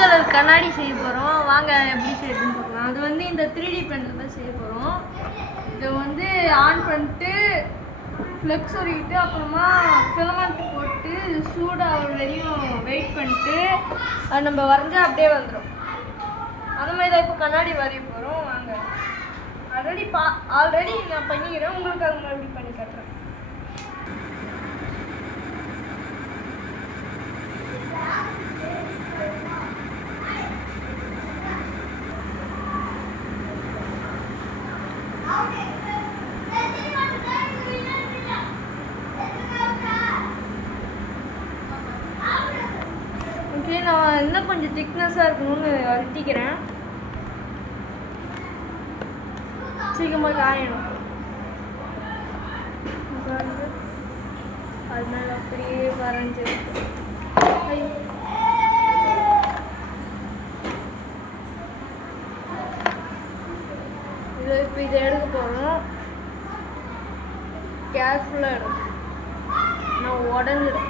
Colour கண்ணாடி செய்ய போகிறோம். வாங்க எப்படி செய்யணும்னு பார்க்கலாம். அது வந்து இந்த 3D பிரிண்டர் தான் செய்ய போகிறோம். இதை வந்து ஆன் பண்ணிட்டு ஃப்ளெக்ஸ் சொருகிட்டு அப்புறமா ஃபிலமெண்ட் போட்டு சூடாக வரையும் வெயிட் பண்ணிட்டு அது நம்ம வரைஞ்சா அப்படியே வந்துடும். அந்த மாதிரி தான் இப்போ கண்ணாடி வரைய போகிறோம். வாங்க ஆல்ரெடி நான் பண்ணிக்கிறேன். உங்களுக்கு அது மறுபடியும் பண்ணி காட்டுறேன். ஓகே, நான் இன்னும் கொஞ்சம் திக்னஸாக இருக்கணும்னு அழுத்திக்கிறேன். சீக்கிரமாக காயணும். அதனால அப்படியே வரைஞ்சிருக்கு. இது இப்போ இதை எடுக்க போகிறோம். கேர்ஃபுல்லாக எடுக்கும். நான் உடஞ்சிடும்.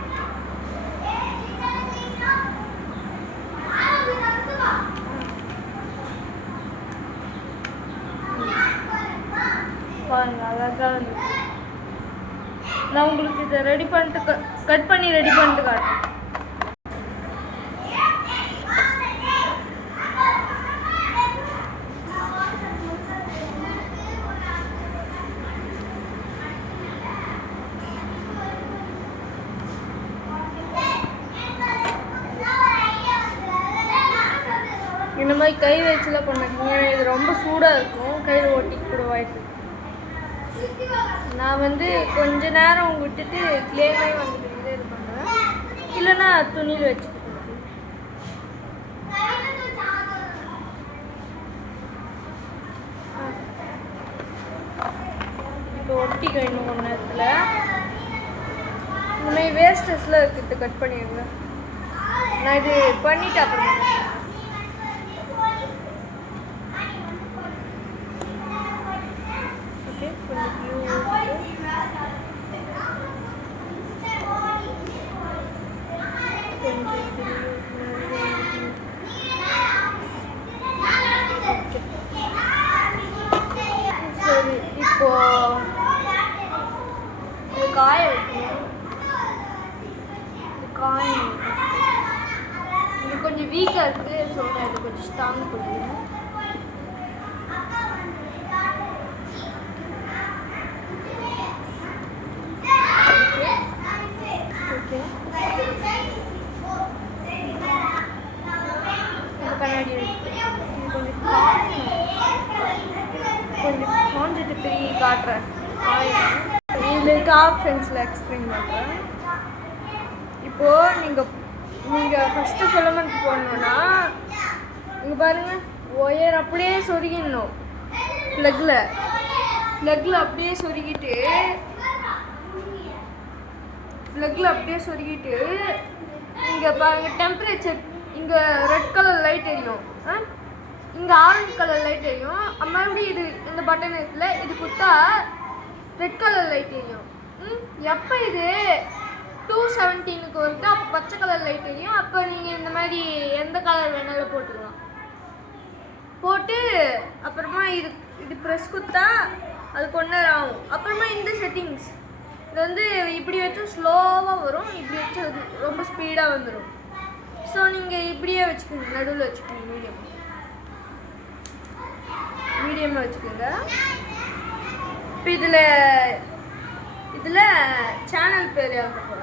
பாருங்க, அழகாக வந்து நான் உங்களுக்கு இதை ரெடி பண்ணிட்டு கட் பண்ணி ரெடி பண்ணிட்டு காட்டுறேன். இந்த மாதிரி கை வச்சுலாம் பண்ணாதீங்க. இது ரொம்ப சூடாக இருக்கும். கையில் ஒட்டி கூட வாய்ப்பு. நான் வந்து கொஞ்ச நேரம் விட்டுட்டு கிளேமாய் வந்துட்டு இது பண்ணுறேன். இல்லைன்னா துணியில் வச்சுக்கிட்டு இப்போ ஒட்டிக்க. இன்னும் கொஞ்ச நேரத்தில் இந்த மாதிரி வேஸ்டஸ்லாம் இருக்குது, கட் பண்ணிடுங்க. நான் இது பண்ணிவிட்டு அப்புறம் சரி, இப்போ காய வைக்கணும். இது கொஞ்சம் வீக்காக இருக்குது. சொல்கிறேன், இது கொஞ்சம் ஸ்ட்ராங் கொடுக்கணும். கண்ணாடி கொஞ்சம் காஞ்சிட்டு பெரிய காட்டுறேன். இதில் இருக்க ஆப்ஷன்ஸில் எக்ஸ்பிளைன் பண்ணுறேன். இப்போது நீங்கள் ஃபஸ்ட்டு ஃபிலமெண்ட் போடணுன்னா இங்கே பாருங்கள், ஒயர் அப்படியே சொருகிடணும். ப்ளக்கில் அப்படியே சொருகிட்டு இங்கே பாருங்கள் டெம்பரேச்சர். இங்கே ரெட் கலர் லைட் எரியும், இங்கே ஆரஞ்சு கலர் லைட் எரியும். மறுபடியும் இது இந்த பட்டன் இருக்குல்ல, இது குத்தா ரெட் கலர் லைட் எரியும். எப்போ இது 217க்கு வருது அப்போ பச்சை கலர் லைட் எரியும். அப்போ நீங்கள் இந்த மாதிரி எந்த கலர் வேணாலும் போட்டுக்கலாம். போட்டு அப்புறமா இது ப்ரெஸ் குத்தா அது கொஞ்ச நேரம் ஆகும். அப்புறமா இந்த செட்டிங்ஸ் இது வந்து இப்படி வச்சு ஸ்லோவாக வரும், இப்படி வச்சு அது ரொம்ப ஸ்பீடாக வந்துடும். ஸோ நீங்கள் இப்படியே வச்சுக்கோங்க, நடுவில் வச்சுக்கோங்க, மீடியமாக வச்சுக்கோங்க. இப்போ இதில் சேனல் பேர் எழுத போகிறேன்.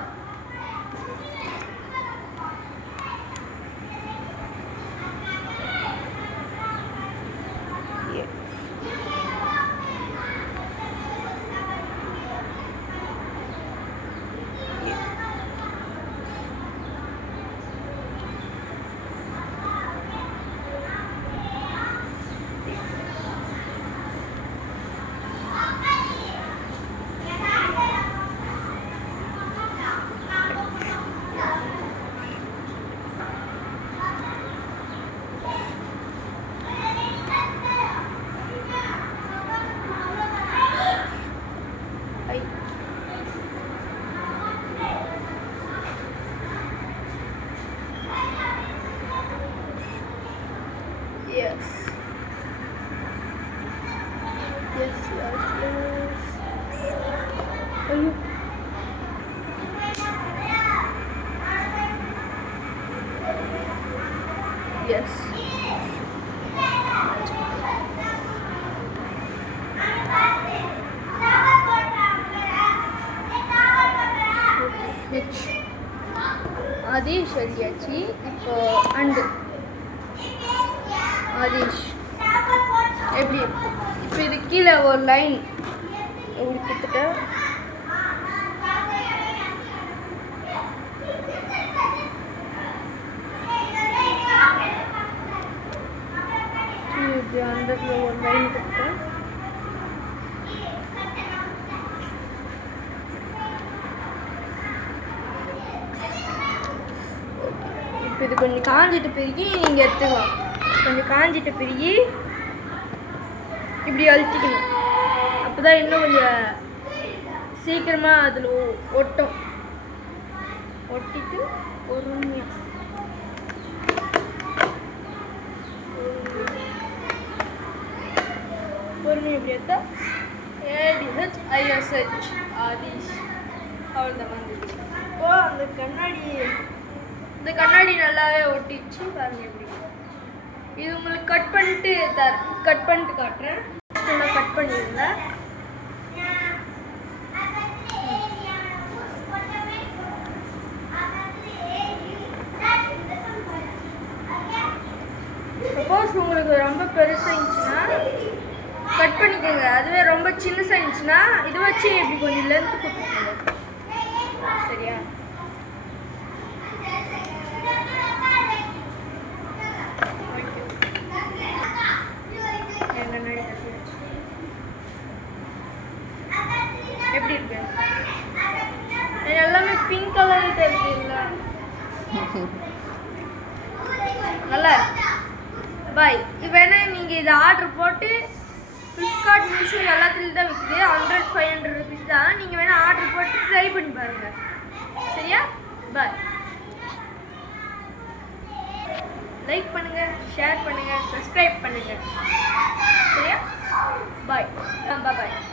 S S S S. ஐயோ எஸ். ஹெச் ஆதிஷ் எழுதியாச்சு. இப்போ அண்டு ஆதிஷ் எப்படி இருக்கு? இப்போ இது கீழே ஒரு லைன் எப்படி கொடுத்துட்டேன். இப்படி அண்டர்ல ஒரு லைன் கொடுத்துட்டேன். இப்போ இது கொஞ்சம் காஞ்சிட்டு பிறகு நீங்கள் எடுத்துக்கலாம். கொஞ்சம் காஞ்சிட்ட பிறகு இப்படி அழுத்திக்கணும். அப்போ தான் இன்னும் கொஞ்சம் சீக்கிரமாக அதில் ஒட்டும். ஒட்டிட்டு பொறுமையாக இப்படி எடுத்தா ADH ISH ஆதிஷ் அவ்வளோதான் வந்துச்சு. இப்போ இந்த கண்ணாடி நல்லாவே ஒட்டிச்சு பாருங்க எப்படி. இது உங்களுக்கு கட் பண்ணிட்டு காட்டுறேன். கட் பண்ணியிருந்தேன். சப்போஸ் உங்களுக்கு ரொம்ப பெருசாக இருந்துச்சுன்னா கட் பண்ணிக்கோங்க. அதுவே ரொம்ப சின்னசாக இருந்துச்சுன்னா இது வச்சு இப்படி கொஞ்சம் லென்த்து கொடுத்துக்கோங்க. சரியா? எப்படி இருக்கு? எல்லாமே பிங்க் கலர் இருக்குல்ல, நல்லா இருக்கு. பாய். இது வேணா நீங்கள் இதை ஆர்டர் போட்டு ஃப்ளிப்கார்ட் மீஷோ எல்லாத்துலேயும் தான் விற்குது. 100-500 ருபீஸ் தான். நீங்கள் வேணால் ஆர்டர் போட்டு ட்ரை பண்ணி பாருங்கள். சரியா? பாய். லைக் பண்ணுங்கள், ஷேர் பண்ணுங்கள், சப்ஸ்கிரைப் பண்ணுங்கள். சரியா? பாய். பாய்.